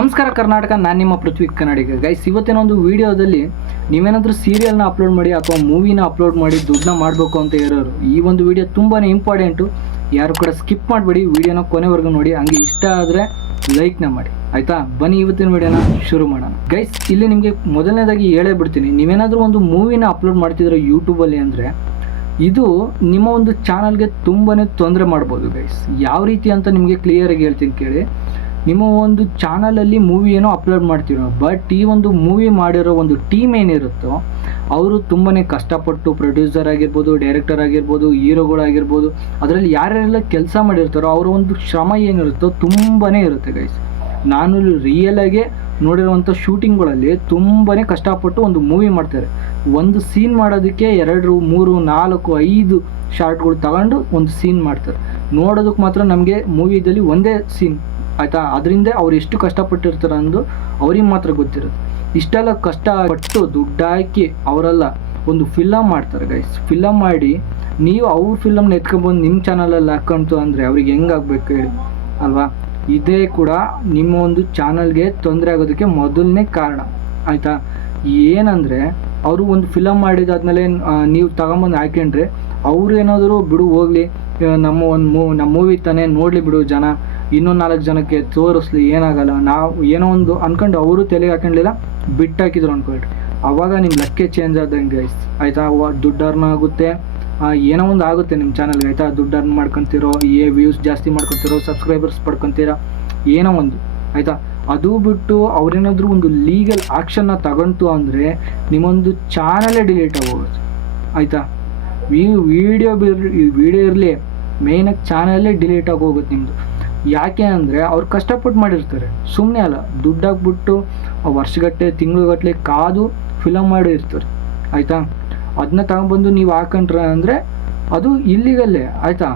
ನಮಸ್ಕಾರ ಕರ್ನಾಟಕ, ನಾನು ನಿಮ್ಮ ಪೃಥ್ವಿ ಕನ್ನಡಿಗ. ಗೈಸ್, ಇವತ್ತಿನ ಒಂದು ವಿಡಿಯೋದಲ್ಲಿ ನೀವೇನಾದರೂ ಸೀರಿಯಲ್ನ ಅಪ್ಲೋಡ್ ಮಾಡಿ ಅಥವಾ ಮೂವಿನ ಅಪ್ಲೋಡ್ ಮಾಡಿ ದುಡ್ಡನ್ನ ಮಾಡಬೇಕು ಅಂತ ಇರೋರು, ಈ ಒಂದು ವಿಡಿಯೋ ತುಂಬಾ ಇಂಪಾರ್ಟೆಂಟು. ಯಾರು ಕೂಡ ಸ್ಕಿಪ್ ಮಾಡಬೇಡಿ, ವಿಡಿಯೋನ ಕೊನೆವರೆಗೂ ನೋಡಿ. ಹಂಗೆ ಇಷ್ಟ ಆದರೆ ಲೈಕ್ನ ಮಾಡಿ, ಆಯಿತಾ? ಬನ್ನಿ ಇವತ್ತಿನ ವಿಡಿಯೋನ ಶುರು ಮಾಡೋಣ. ಗೈಸ್, ಇಲ್ಲಿ ನಿಮಗೆ ಮೊದಲನೇದಾಗಿ ಹೇಳೇ ಬಿಡ್ತೀನಿ, ನೀವೇನಾದರೂ ಒಂದು ಮೂವಿನ ಅಪ್ಲೋಡ್ ಮಾಡ್ತಿದ್ರೆ ಯೂಟ್ಯೂಬಲ್ಲಿ ಅಂದರೆ ಇದು ನಿಮ್ಮ ಒಂದು ಚಾನಲ್ಗೆ ತುಂಬಾ ತೊಂದರೆ ಮಾಡ್ಬೋದು. ಗೈಸ್, ಯಾವ ರೀತಿ ಅಂತ ನಿಮಗೆ ಕ್ಲಿಯರಾಗಿ ಹೇಳ್ತೀನಿ ಕೇಳಿ. ನಿಮ್ಮ ಒಂದು ಚಾನಲಲ್ಲಿ ಮೂವಿ ಏನೋ ಅಪ್ಲೋಡ್ ಮಾಡ್ತೀರೋ, ಬಟ್ ಈ ಒಂದು ಮೂವಿ ಮಾಡಿರೋ ಒಂದು ಟೀಮ್ ಏನಿರುತ್ತೋ ಅವರು ತುಂಬಾ ಕಷ್ಟಪಟ್ಟು ಪ್ರೊಡ್ಯೂಸರ್ ಆಗಿರ್ಬೋದು, ಡೈರೆಕ್ಟರ್ ಆಗಿರ್ಬೋದು, ಹೀರೋಗಳಾಗಿರ್ಬೋದು, ಅದರಲ್ಲಿ ಯಾರ್ಯಾರೆಲ್ಲ ಕೆಲಸ ಮಾಡಿರ್ತಾರೋ ಅವರ ಒಂದು ಶ್ರಮ ಏನಿರುತ್ತೋ ತುಂಬಾ ಇರುತ್ತೆ. ಗೈಸ್, ನಾನು ರಿಯಲಾಗೆ ನೋಡಿರುವಂಥ ಶೂಟಿಂಗ್ಗಳಲ್ಲಿ ತುಂಬಾ ಕಷ್ಟಪಟ್ಟು ಒಂದು ಮೂವಿ ಮಾಡ್ತಾರೆ. ಒಂದು ಸೀನ್ ಮಾಡೋದಕ್ಕೆ 2, 3, 4, 5 ಶಾರ್ಟ್ಗಳು ತಗೊಂಡು ಒಂದು ಸೀನ್ ಮಾಡ್ತಾರೆ. ನೋಡೋದಕ್ಕೆ ಮಾತ್ರ ನಮಗೆ ಮೂವಿದಲ್ಲಿ ಒಂದೇ ಸೀನ್, ಆಯಿತಾ? ಅದರಿಂದ ಅವ್ರು ಎಷ್ಟು ಕಷ್ಟಪಟ್ಟಿರ್ತಾರೆ ಅಂದು ಅವ್ರಿಗೆ ಮಾತ್ರ ಗೊತ್ತಿರುತ್ತೆ. ಇಷ್ಟೆಲ್ಲ ಕಷ್ಟಪಟ್ಟು ದುಡ್ಡು ಹಾಕಿ ಅವರೆಲ್ಲ ಒಂದು ಫಿಲಮ್ ಮಾಡ್ತಾರೆ. ಗೈಸ್, ಫಿಲಮ್ ಮಾಡಿ ನೀವು ಅವ್ರ ಫಿಲಮ್ನ ಎತ್ಕೊಂಡ್ಬಂದು ನಿಮ್ಮ ಚಾನಲಲ್ಲಿ ಹಾಕೊಂತು ಅಂದರೆ ಅವ್ರಿಗೆ ಹೆಂಗಾಗಬೇಕು ಹೇಳಿ, ಅಲ್ವಾ? ಇದೇ ಕೂಡ ನಿಮ್ಮ ಒಂದು ಚಾನಲ್ಗೆ ತೊಂದರೆ ಆಗೋದಕ್ಕೆ ಮೊದಲನೇ ಕಾರಣ, ಆಯಿತಾ? ಏನಂದರೆ ಅವರು ಒಂದು ಫಿಲಮ್ ಮಾಡಿದಾದ್ಮೇಲೆ ನೀವು ತಗೊಂಬಂದು ಹಾಕೊಂಡ್ರೆ ಅವ್ರು ಏನಾದರೂ ಬಿಡು ಹೋಗಲಿ, ನಮ್ಮ ಮೂವಿ ತಾನೇ ನೋಡಲಿ ಬಿಡು, ಜನ ಇನ್ನೂ 4 ಜನಕ್ಕೆ ತೋರಿಸ್ಲಿ, ಏನಾಗಲ್ಲ, ನಾವು ಏನೋ ಒಂದು ಅಂದ್ಕೊಂಡು ಅವರು ತಲೆಗೆ ಹಾಕೊಂಡ್ಲಿಲ್ಲ, ಬಿಟ್ಟಾಕಿದ್ರು ಅಂದ್ಕೊಳ್ರಿ. ಆವಾಗ ನಿಮ್ಮ ಲೆಕ್ಕ ಚೇಂಜ್ ಆದಂಗೆ ಗೈಸ್, ಆಯಿತಾ? ದುಡ್ಡು ಅರ್ನ್ ಆಗುತ್ತೆ, ಏನೋ ಒಂದು ಆಗುತ್ತೆ ನಿಮ್ಮ ಚಾನಲ್ಗೆ, ಆಯಿತಾ? ದುಡ್ಡು ಅರ್ನ್ ಮಾಡ್ಕೊತಿರೋ, ವ್ಯೂಸ್ ಜಾಸ್ತಿ ಮಾಡ್ಕೊತಿರೋ, ಸಬ್ಸ್ಕ್ರೈಬರ್ಸ್ ಪಡ್ಕೊತೀರಾ, ಏನೋ ಒಂದು, ಆಯಿತಾ? ಅದು ಬಿಟ್ಟು ಅವ್ರೇನಾದರೂ ಒಂದು ಲೀಗಲ್ ಆ್ಯಕ್ಷನ್ನ ತಗೊಂತು ಅಂದರೆ ನಿಮ್ಮೊಂದು ಚಾನಲೇ ಡಿಲೀಟ್ ಆಗೋಗುತ್ತೆ, ಆಯಿತಾ? ವಿಡಿಯೋ ಇರಲಿ, ಮೇಯ್ನಾಗಿ ಚಾನಲೇ ಡಿಲೀಟ್ ಆಗೋಗುತ್ತೆ ನಿಮ್ಮದು. ಯಾಕೆ ಅಂದರೆ ಅವ್ರು ಕಷ್ಟಪಟ್ಟು ಮಾಡಿರ್ತಾರೆ, ಸುಮ್ಮನೆ ಅಲ್ಲ, ದುಡ್ಡು ಹಾಕ್ಬಿಟ್ಟು ವರ್ಷಗಟ್ಟಲೆ ತಿಂಗಳುಗಟ್ಟಲೆ ಕಾದು ಫಿಲಮ್ ಮಾಡಿರ್ತಾರೆ, ಆಯಿತಾ? ಅದನ್ನ ತಗೊಂಡ್ಬಂದು ನೀವು ಹಾಕೊಂಡ್ರೆ ಅಂದರೆ ಅದು ಇಲ್ಲಿಗಲ್ಲೇ, ಆಯಿತಾ?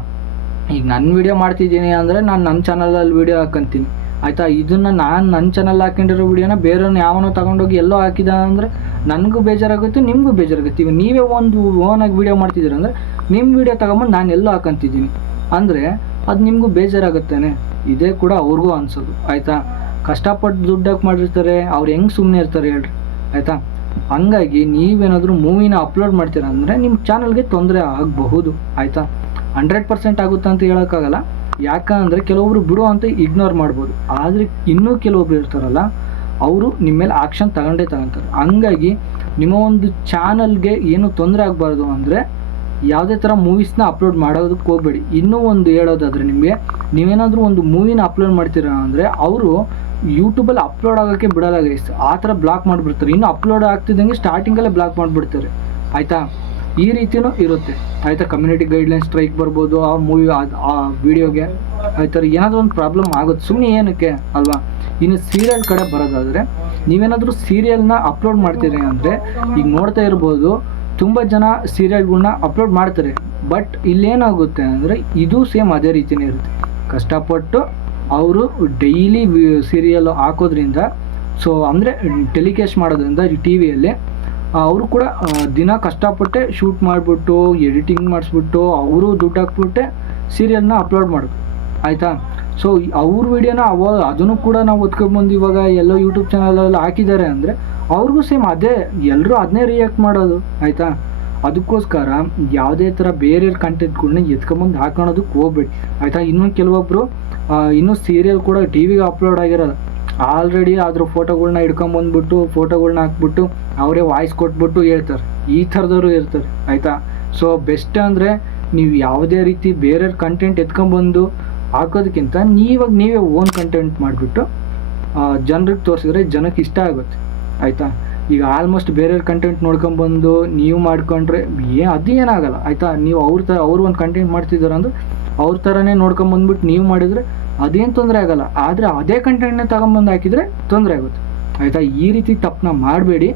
ಈಗ ನನ್ನ ವೀಡಿಯೋ ಮಾಡ್ತಿದ್ದೀನಿ ಅಂದರೆ ನಾನು ನನ್ನ ಚಾನಲಲ್ಲಿ ವೀಡಿಯೋ ಹಾಕ್ಕೊಂತೀನಿ, ಆಯಿತಾ? ಇದನ್ನು ನಾನು ನನ್ನ ಚಾನಲ್ ಹಾಕೊಂಡಿರೋ ವೀಡಿಯೋನ ಬೇರೆಯವ್ರನ್ನ ಯಾವನೋ ತೊಗೊಂಡೋಗಿ ಎಲ್ಲೋ ಹಾಕಿದ ಅಂದರೆ ನನಗೂ ಬೇಜಾರಾಗುತ್ತೆ, ನಿಮಗೂ ಬೇಜಾರಾಗುತ್ತೆ. ಈಗ ನೀವೇ ಒಂದು ಓನಾಗಿ ವೀಡಿಯೋ ಮಾಡ್ತಿದ್ದೀರ ಅಂದರೆ ನಿಮ್ಮ ವೀಡಿಯೋ ತಗೊಂಬಂದು ನಾನು ಎಲ್ಲೋ ಹಾಕೊಂತಿದ್ದೀನಿ ಅಂದರೆ ಅದು ನಿಮಗೂ ಬೇಜಾರಾಗುತ್ತಾನೆ. ಇದೇ ಕೂಡ ಅವ್ರಿಗೂ ಅನಿಸೋದು, ಆಯಿತಾ? ಕಷ್ಟಪಟ್ಟು ದುಡ್ಡಾಗಿ ಮಾಡಿರ್ತಾರೆ, ಅವ್ರು ಹೆಂಗೆ ಸುಮ್ಮನೆ ಇರ್ತಾರೆ ಹೇಳ್ರಿ, ಆಯಿತಾ? ಹಂಗಾಗಿ ನೀವೇನಾದರೂ ಮೂವಿನ ಅಪ್ಲೋಡ್ ಮಾಡ್ತೀರ ಅಂದರೆ ನಿಮ್ಮ ಚಾನಲ್ಗೆ ತೊಂದರೆ ಆಗಬಹುದು, ಆಯಿತಾ? 100% ಆಗುತ್ತೆ ಅಂತ ಹೇಳೋಕ್ಕಾಗಲ್ಲ. ಯಾಕಂದರೆ ಕೆಲವೊಬ್ರು ಬಿಡು ಅಂತ ಇಗ್ನೋರ್ ಮಾಡ್ಬೋದು, ಆದರೆ ಇನ್ನೂ ಕೆಲವೊಬ್ರು ಇರ್ತಾರಲ್ಲ, ಅವರು ನಿಮ್ಮ ಮೇಲೆ ಆ್ಯಕ್ಷನ್ ತಗೊಂತಾರೆ. ಹಂಗಾಗಿ ನಿಮ್ಮ ಒಂದು ಚಾನಲ್ಗೆ ಏನು ತೊಂದರೆ ಆಗಬಾರ್ದು ಅಂದರೆ ಯಾವುದೇ ಥರ ಮೂವೀಸ್ನ ಅಪ್ಲೋಡ್ ಮಾಡೋದಕ್ಕೆ ಹೋಗಬೇಡಿ. ಇನ್ನೂ ಒಂದು ಹೇಳೋದಾದರೆ ನಿಮಗೆ, ನೀವೇನಾದರೂ ಒಂದು ಮೂವಿನ ಅಪ್ಲೋಡ್ ಮಾಡ್ತೀರಾ ಅಂದರೆ ಅವರು ಯೂಟ್ಯೂಬಲ್ಲಿ ಅಪ್ಲೋಡ್ ಆಗೋಕ್ಕೆ ಬಿಡಲ್ಲ ಗೈಸ್, ಆ ಥರ ಬ್ಲಾಕ್ ಮಾಡಿಬಿಡ್ತಾರೆ. ಇನ್ನೂ ಅಪ್ಲೋಡ್ ಆಗ್ತಿದ್ದಂಗೆ ಸ್ಟಾರ್ಟಿಂಗಲ್ಲೇ ಬ್ಲಾಕ್ ಮಾಡಿಬಿಡ್ತಾರೆ, ಆಯಿತಾ? ಈ ರೀತಿಯೂ ಇರುತ್ತೆ, ಆಯಿತಾ? ಕಮ್ಯುನಿಟಿ ಗೈಡ್ಲೈನ್ ಸ್ಟ್ರೈಕ್ ಬರ್ಬೋದು ಆ ಮೂವಿ, ಆ ವಿಡಿಯೋಗೆ, ಆಯ್ತಾ? ಏನಾದರೂ ಒಂದು ಪ್ರಾಬ್ಲಮ್ ಆಗುತ್ತೆ, ಸುಮ್ಮನೆ ಏನಕ್ಕೆ, ಅಲ್ವಾ? ಇನ್ನು ಸೀರಿಯಲ್ ಕಡೆ ಬರೋದಾದರೆ, ನೀವೇನಾದರೂ ಸೀರಿಯಲ್ನ ಅಪ್ಲೋಡ್ ಮಾಡ್ತೀರಿ ಅಂದರೆ ಈಗ ನೋಡ್ತಾ ಇರ್ಬೋದು, ತುಂಬ ಜನ ಸೀರಿಯಲ್ಗಳನ್ನ ಅಪ್ಲೋಡ್ ಮಾಡ್ತಾರೆ. ಬಟ್ ಇಲ್ಲೇನಾಗುತ್ತೆ ಅಂದರೆ ಇದು ಸೇಮ್ ಅದೇ ರೀತಿಯೇ ಇರುತ್ತೆ. ಕಷ್ಟಪಟ್ಟು ಅವರು ಡೈಲಿ ಸೀರಿಯಲ್ ಹಾಕೋದ್ರಿಂದ, ಸೊ ಅಂದರೆ ಟೆಲಿಕಾಸ್ಟ್ ಮಾಡೋದ್ರಿಂದ ಟಿ ವಿಯಲ್ಲಿ ಅವರು ಕೂಡ ದಿನ ಕಷ್ಟಪಟ್ಟೆ ಶೂಟ್ ಮಾಡಿಬಿಟ್ಟು ಎಡಿಟಿಂಗ್ ಮಾಡಿಸ್ಬಿಟ್ಟು ಅವರು ದುಡ್ಡು ಹಾಕ್ಬಿಟ್ಟೆ ಸೀರಿಯಲ್ನ ಅಪ್ಲೋಡ್ ಮಾಡೋದು, ಆಯಿತಾ? ಸೊ ಅವ್ರ ವೀಡಿಯೋನ ಅದನ್ನು ಕೂಡ ನಾವು ಒತ್ಕೊಂಡ್ಬಂದು ಇವಾಗ ಎಲ್ಲೋ ಯೂಟ್ಯೂಬ್ ಚಾನಲಲ್ಲಿ ಹಾಕಿದ್ದಾರೆ ಅಂದರೆ ಅವ್ರಿಗೂ ಸೇಮ್ ಅದೇ, ಎಲ್ಲರೂ ಅದನ್ನೇ ರಿಯಾಕ್ಟ್ ಮಾಡೋದು, ಆಯಿತಾ? ಅದಕ್ಕೋಸ್ಕರ ಯಾವುದೇ ಥರ ಬೇರೆ ಕಂಟೆಂಟ್ಗಳನ್ನ ಎತ್ಕೊಂಬಂದು ಹಾಕೋಣೋದಕ್ಕೆ ಹೋಗ್ಬೇಡಿ, ಆಯಿತಾ? ಇನ್ನೂ ಕೆಲವೊಬ್ಬರು ಇನ್ನೂ ಸೀರಿಯಲ್ ಕೂಡ ಟಿ ವಿಗೆ ಅಪ್ಲೋಡ್ ಆಗಿರೋಲ್ಲ, ಆಲ್ರೆಡಿ ಅದ್ರ ಫೋಟೋಗಳ್ನ ಹಿಡ್ಕೊಂಬಂದ್ಬಿಟ್ಟು ಫೋಟೋಗಳ್ನ ಹಾಕ್ಬಿಟ್ಟು ಅವರೇ ವಾಯ್ಸ್ ಕೊಟ್ಬಿಟ್ಟು ಹೇಳ್ತಾರೆ, ಈ ಥರದವರು ಇರ್ತಾರೆ, ಆಯಿತಾ? ಸೊ ಬೆಸ್ಟ್ ಅಂದರೆ ನೀವು ಯಾವುದೇ ರೀತಿ ಬೇರೆ ಕಂಟೆಂಟ್ ಎತ್ಕೊಂಬಂದು ಹಾಕೋದಕ್ಕಿಂತ ನೀವೇ ಓನ್ ಕಂಟೆಂಟ್ ಮಾಡಿಬಿಟ್ಟು ಜನರಿಗೆ ತೋರಿಸಿದ್ರೆ ಜನಕ್ಕೆ ಇಷ್ಟ ಆಗುತ್ತೆ, ಆಯಿತಾ? ಈಗ ಆಲ್ಮೋಸ್ಟ್ ಬೇರೆ ಕಂಟೆಂಟ್ ನೋಡ್ಕೊಂಬಂದು ನೀವು ಮಾಡ್ಕೊಂಡ್ರೆ ಅದೇನಾಗಲ್ಲ, ಆಯಿತಾ? ನೀವು ಅವ್ರು ಒಂದು ಕಂಟೆಂಟ್ ಮಾಡ್ತಿದ್ದಾರೆ ಅಂದ್ರೆ ಅವ್ರ ಥರನೇ ನೋಡ್ಕೊಂಬಂದ್ಬಿಟ್ಟು ನೀವು ಮಾಡಿದರೆ ಅದೇನು ತೊಂದರೆ ಆಗೋಲ್ಲ. ಆದರೆ ಅದೇ ಕಂಟೆಂಟ್ನೇ ತಗೊಂಬಂದು ಹಾಕಿದರೆ ತೊಂದರೆ ಆಗುತ್ತೆ, ಆಯಿತಾ? ಈ ರೀತಿ ತಪ್ಪನ್ನ ಮಾಡಬೇಡಿ.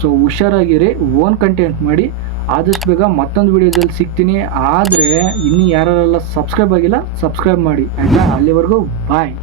ಸೊ ಹುಷಾರಾಗಿರಿ, ಓನ್ ಕಂಟೆಂಟ್ ಮಾಡಿ. ಆದಷ್ಟು ಬೇಗ ಮತ್ತೊಂದು ವೀಡಿಯೋದಲ್ಲಿ ಸಿಗ್ತೀನಿ. ಆದರೆ ಇನ್ನೂ ಯಾರೆಲ್ಲ ಸಬ್ಸ್ಕ್ರೈಬ್ ಆಗಿಲ್ಲ ಸಬ್ಸ್ಕ್ರೈಬ್ ಮಾಡಿ, ಆಯಿತಾ? ಅಲ್ಲಿವರೆಗೂ ಬಾಯ್.